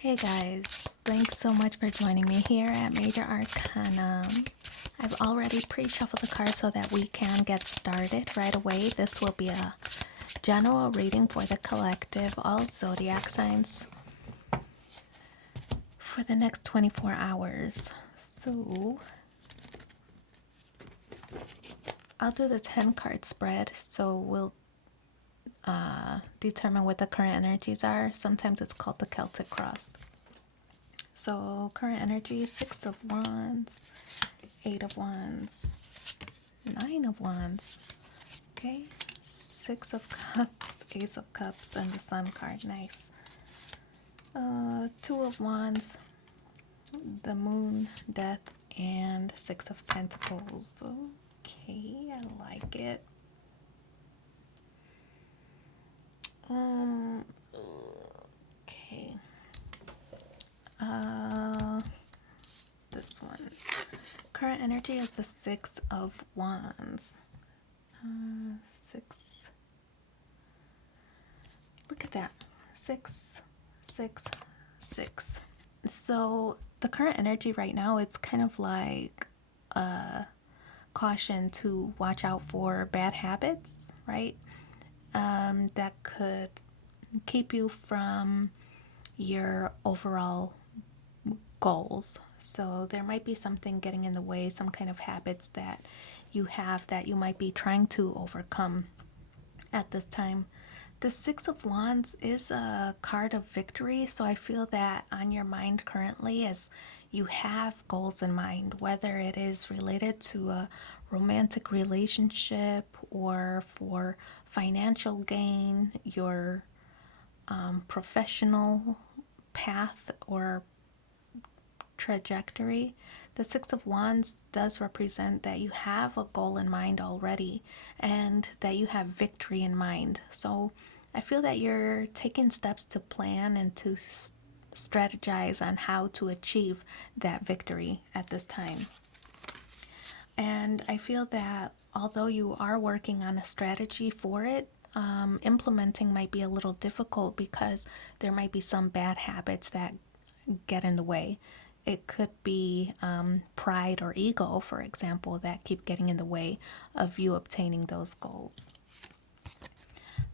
Hey guys, thanks so much for joining me here at Major Arcana. I've already pre-shuffled the cards so that we can get started right away. This will be a general reading for the collective, all zodiac signs for the next 24 hours. So I'll do the 10 card spread, so we'll determine what the current energies are. Sometimes it's called the Celtic Cross. So current energy, Six of Wands, Eight of Wands, Nine of Wands, okay, Six of Cups, Ace of Cups, and the Sun card, nice. Two of Wands, the Moon, Death, and Six of Pentacles. Okay, I like it. Okay. This one. Current energy is the Six of Wands. Six. Look at that. Six, six, six. So the current energy right now, it's kind of like caution to watch out for bad habits, right? That could keep you from your overall goals. So there might be something getting in the way, some kind of habits that you have that you might be trying to overcome at this time. The Six of Wands is a card of victory, so I feel that on your mind currently as you have goals in mind, whether it is related to a romantic relationship or for financial gain, your professional path or trajectory. The Six of Wands does represent that you have a goal in mind already and that you have victory in mind. So I feel that you're taking steps to plan and to strategize on how to achieve that victory at this time. And I feel that although you are working on a strategy for it, implementing might be a little difficult because there might be some bad habits that get in the way. It could be pride or ego, for example, that keep getting in the way of you obtaining those goals.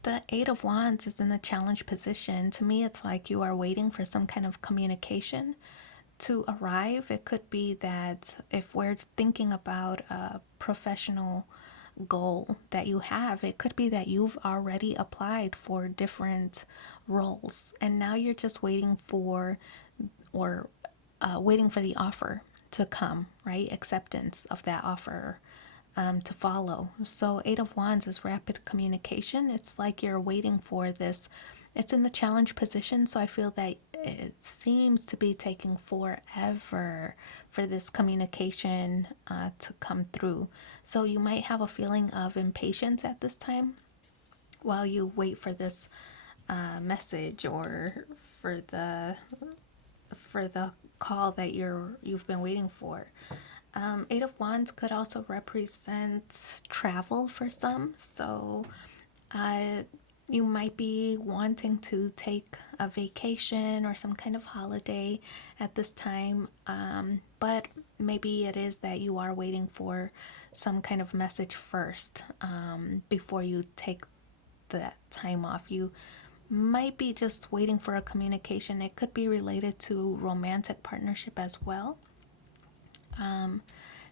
The Eight of Wands is in a challenge position. To me, it's like you are waiting for some kind of communication to arrive. It could be that if we're thinking about a professional goal that you have, it could be that you've already applied for different roles and now you're just waiting for or waiting for the offer to come, right? Acceptance of that offer to follow. So, Eight of Wands is rapid communication. It's like you're waiting for this. It's in the challenge position, so I feel that it seems to be taking forever for this communication to come through. So, you might have a feeling of impatience at this time while you wait for this message or for the call that you've been waiting for. Eight of Wands could also represent travel for some. So you might be wanting to take a vacation or some kind of holiday at this time, but maybe it is that you are waiting for some kind of message first before you take that time off. You might be just waiting for a communication. It could be related to romantic partnership as well.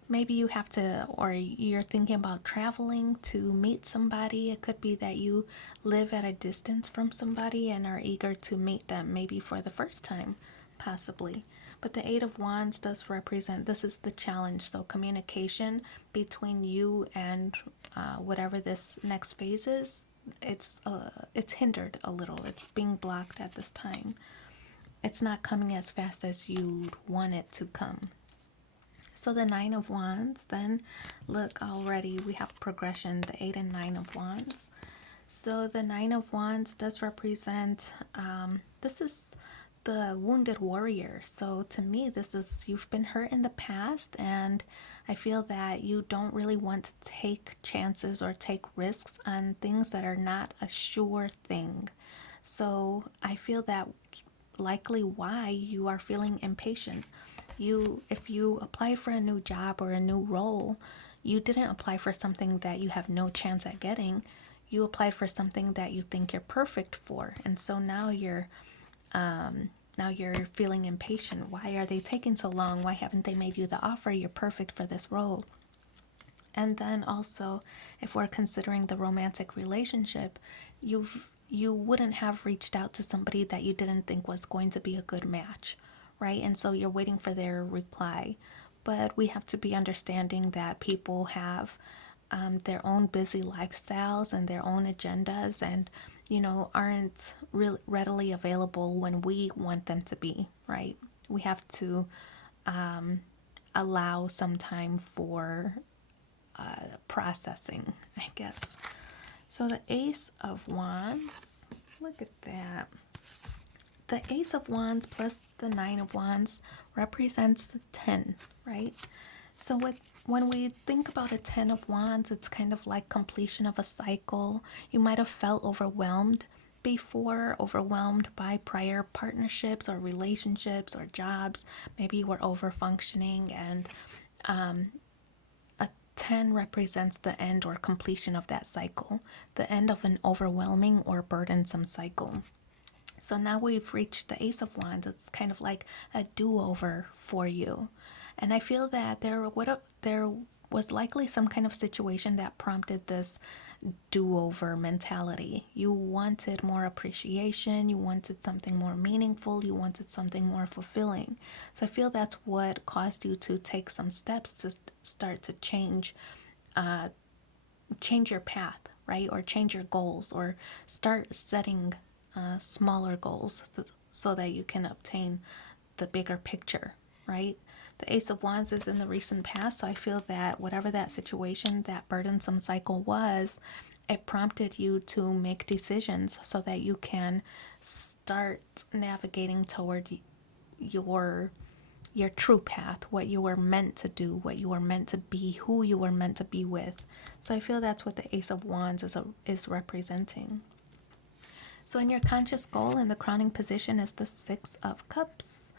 Maybe you have to, or you're thinking about traveling to meet somebody. It could be that you live at a distance from somebody and are eager to meet them, maybe for the first time, possibly. But the Eight of Wands does represent this is the challenge. So, communication between you and whatever this next phase is, it's hindered a little. It's being blocked at this time. It's not coming as fast as you'd want it to come. So the Nine of Wands, then look, already we have progression, the Eight and Nine of Wands. So the Nine of Wands does represent, this is the wounded warrior. So to me, this is you've been hurt in the past, and I feel that you don't really want to take chances or take risks on things that are not a sure thing. So I feel that likely why you are feeling impatient. If you apply for a new job or a new role, you didn't apply for something that you have no chance at getting. You applied for something that you think you're perfect for, and so now you're feeling impatient. Why are they taking so long? Why haven't they made you the offer? You're perfect for this role. And then also, if we're considering the romantic relationship, you wouldn't have reached out to somebody that you didn't think was going to be a good match, right? And so you're waiting for their reply. But we have to be understanding that people have their own busy lifestyles and their own agendas, and aren't really readily available when we want them to be, right? We have to allow some time for processing, I guess. So the Ace of Wands, look at that. The Ace of Wands plus the Nine of Wands represents 10, right? So when we think about a 10 of Wands, it's kind of like completion of a cycle. You might have felt overwhelmed before, overwhelmed by prior partnerships or relationships or jobs. Maybe you were over functioning, and a 10 represents the end or completion of that cycle, the end of an overwhelming or burdensome cycle. So now we've reached the Ace of Wands. It's kind of like a do-over for you. And I feel that there was likely some kind of situation that prompted this do-over mentality. You wanted more appreciation, you wanted something more meaningful, you wanted something more fulfilling. So I feel that's what caused you to take some steps to start to change your path, right? Or change your goals, or start setting smaller goals so that you can obtain the bigger picture, right? The Ace of Wands is in the recent past, so I feel that whatever that situation, that burdensome cycle was, it prompted you to make decisions so that you can start navigating toward your true path, what you were meant to do, what you were meant to be, who you were meant to be with. So I feel that's what the Ace of Wands is representing. So in your conscious goal, in the crowning position is the Six of Cups.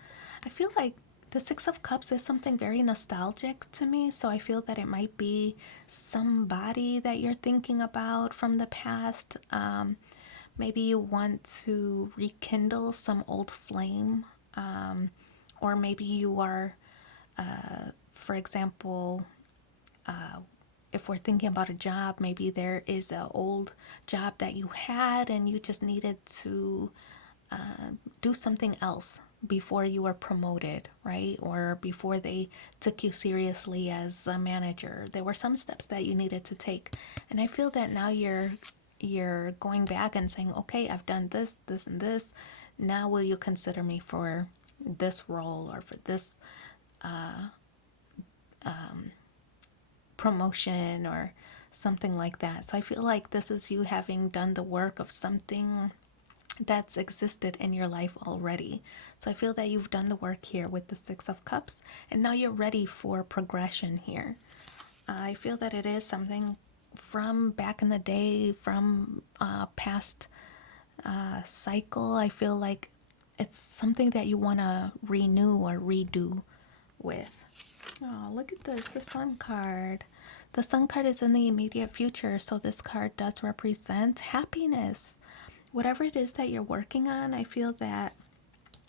I feel like the Six of Cups is something very nostalgic to me, so I feel that it might be somebody that you're thinking about from the past. Maybe you want to rekindle some old flame, or maybe you are, for example, if we're thinking about a job, maybe there is an old job that you had and you just needed to do something else before you were promoted, right? Or before they took you seriously as a manager. There were some steps that you needed to take. And I feel that now you're going back and saying, okay, I've done this, this, and this. Now will you consider me for this role or for this promotion or something like that. So I feel like this is you having done the work of something that's existed in your life already. So I feel that you've done the work here with the Six of Cups, and now you're ready for progression here. I feel that it is something from back in the day, from past cycle. I feel like it's something that you want to renew or redo with. Oh, look at this, the Sun card. The Sun card is in the immediate future, so this card does represent happiness. Whatever it is that you're working on, I feel that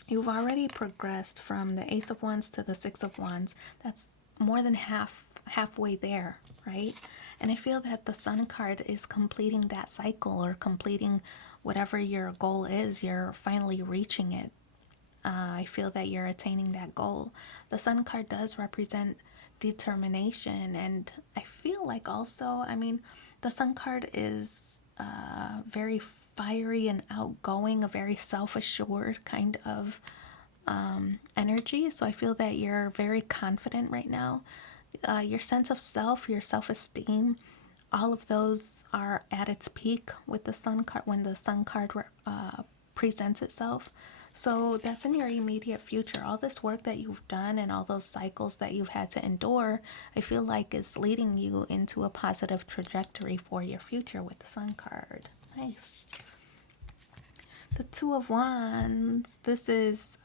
you've already progressed from the Ace of Wands to the Six of Wands. That's more than halfway there, right? And I feel that the Sun card is completing that cycle, or completing whatever your goal is. You're finally reaching it. I feel that you're attaining that goal. The Sun card does represent determination, and I feel like also, I mean, the Sun card is very fiery and outgoing, a very self-assured kind of energy. So I feel that you're very confident right now. Your sense of self, your self-esteem, all of those are at its peak with the Sun card when the Sun card presents itself. So that's in your immediate future. All this work that you've done and all those cycles that you've had to endure, I feel like is leading you into a positive trajectory for your future with the Sun card. Nice. The Two of Wands, this is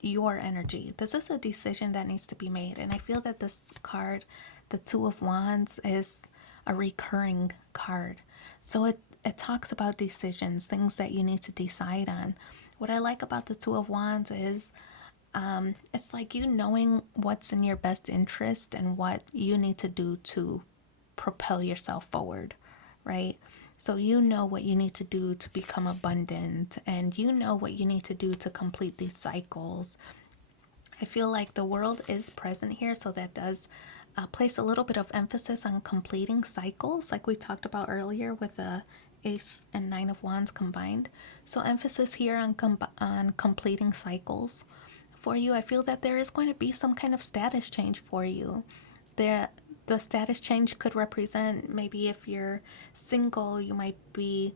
your energy. This is a decision that needs to be made. And I feel that this card, the Two of Wands, is a recurring card. So it talks about decisions, things that you need to decide on. What I like about the Two of Wands is it's like you knowing what's in your best interest and what you need to do to propel yourself forward, right? So you know what you need to do to become abundant, and you know what you need to do to complete these cycles. I feel like the world is present here, so that does place a little bit of emphasis on completing cycles, like we talked about earlier with the Ace and Nine of Wands combined. So emphasis here on on completing cycles for you. I feel that there is going to be some kind of status change for you. There, the status change could represent maybe if you're single, you might be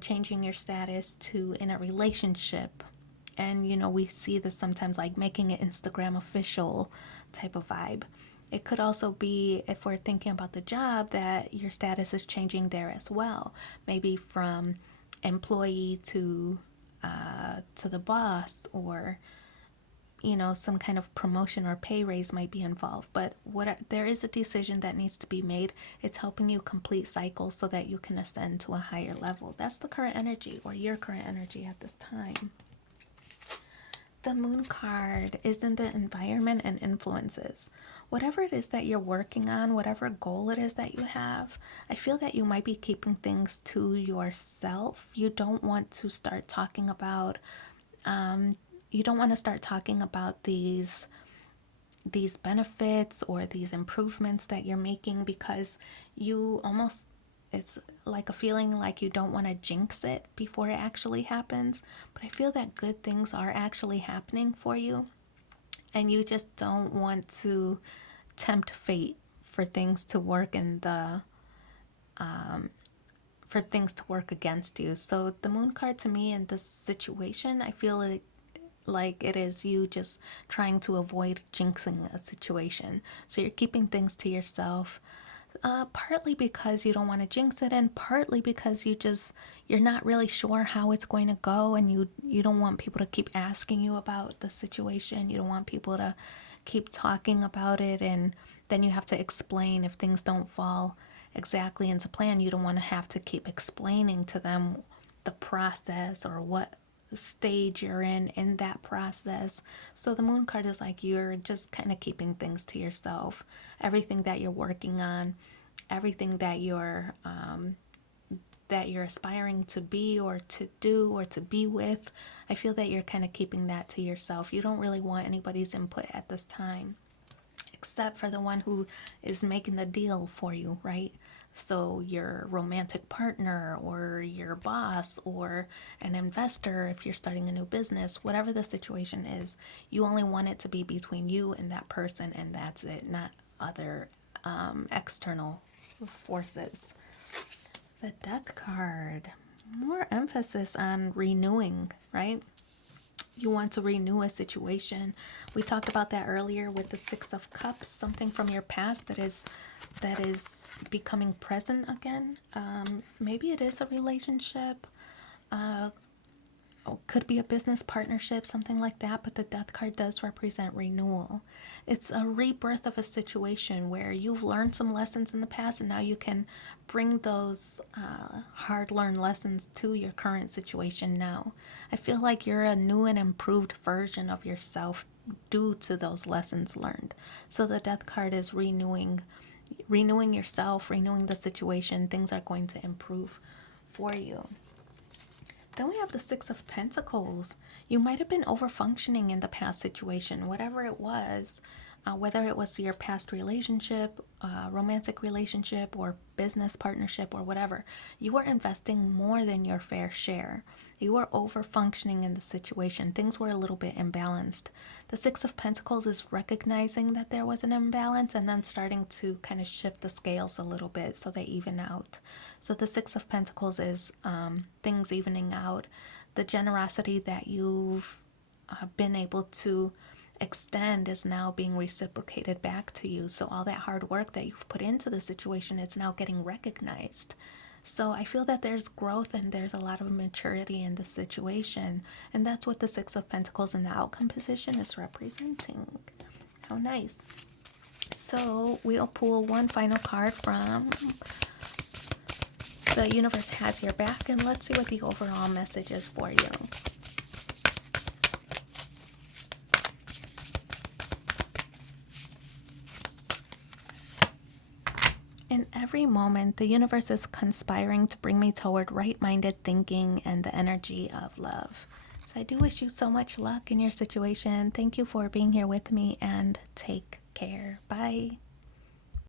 changing your status to in a relationship. And we see this sometimes like making it Instagram official type of vibe. It could also be, if we're thinking about the job, that your status is changing there as well. Maybe from employee to the boss, or some kind of promotion or pay raise might be involved. But there is a decision that needs to be made. It's helping you complete cycles so that you can ascend to a higher level. That's the current energy, or your current energy at this time. The Moon card is in the environment and influences. Whatever it is that you're working on, whatever goal it is that you have, I feel that you might be keeping things to yourself. You don't want to start talking about these benefits or these improvements that you're making, because you almost, it's like a feeling like you don't want to jinx it before it actually happens. But I feel that good things are actually happening for you, and you just don't want to tempt fate for things to work for things to work against you. So the Moon card to me in this situation, I feel like it is you just trying to avoid jinxing a situation. So you're keeping things to yourself, partly because you don't want to jinx it, and partly because you're not really sure how it's going to go, and you don't want people to keep asking you about the situation. You don't want people to keep talking about it, and then you have to explain if things don't fall exactly into plan. You don't want to have to keep explaining to them the process or what stage you're in that process. So the Moon card is like you're just kind of keeping things to yourself. Everything that you're working on, everything that you're aspiring to be or to do or to be with, I feel that you're kind of keeping that to yourself. You don't really want anybody's input at this time, except for the one who is making the deal for you, right? So your romantic partner, or your boss, or an investor, if you're starting a new business, whatever the situation is, you only want it to be between you and that person, and that's it, not other external forces. The Death card, more emphasis on renewing, right? You want to renew a situation. We talked about that earlier with the Six of Cups, something from your past that is becoming present again. Maybe it is a relationship, could be a business partnership, something like that, but the Death card does represent renewal. It's a rebirth of a situation where you've learned some lessons in the past, and now you can bring those hard-learned lessons to your current situation now. I feel like you're a new and improved version of yourself due to those lessons learned. So the Death card is renewing yourself, renewing the situation. Things are going to improve for you. Then we have the Six of Pentacles. You might have been over-functioning in the past situation, whatever it was, whether it was your past relationship, romantic relationship, or business partnership, or whatever. You were investing more than your fair share. You were over-functioning in the situation. Things were a little bit imbalanced. The Six of Pentacles is recognizing that there was an imbalance and then starting to kind of shift the scales a little bit so they even out. So the Six of Pentacles is things evening out. The generosity that you've been able to extend is now being reciprocated back to you. So all that hard work that you've put into the situation, it's now getting recognized. So I feel that there's growth and there's a lot of maturity in the situation. And that's what the Six of Pentacles in the outcome position is representing. How nice. So we'll pull one final card from The Universe Has Your Back, and let's see what the overall message is for you. In every moment, the universe is conspiring to bring me toward right-minded thinking and the energy of love. So I do wish you so much luck in your situation. Thank you for being here with me, and take care. Bye.